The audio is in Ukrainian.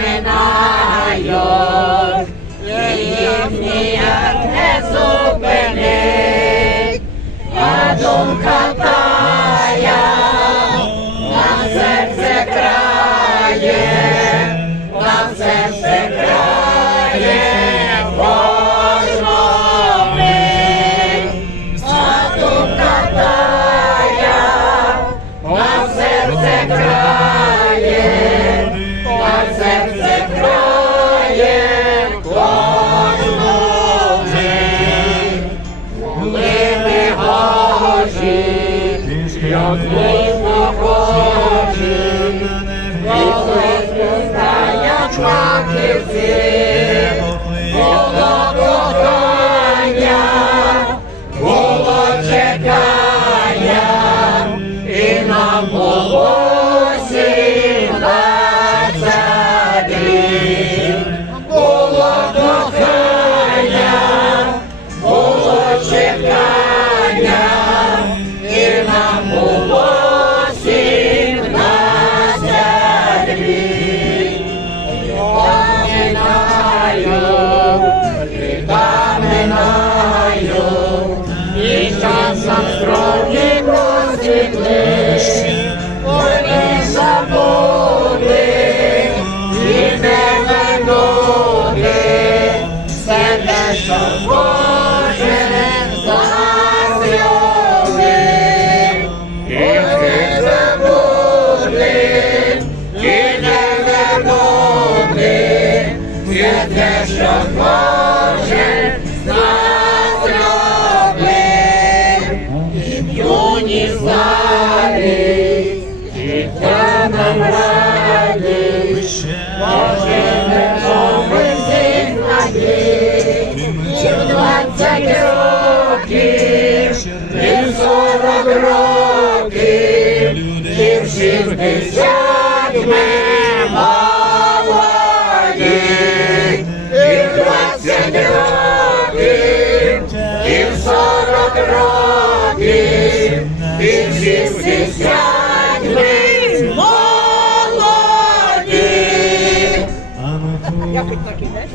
menajos Ei кохання, було чекання, просвітли, вони забули, і не вернули, все те, що кожен нас любив. І не забули, і не вернули, все те, що старі, Божим ми всіх і двадцять років, і сорок років, і в шістдесят ми молоді, і в двадцять років, yakındakiler.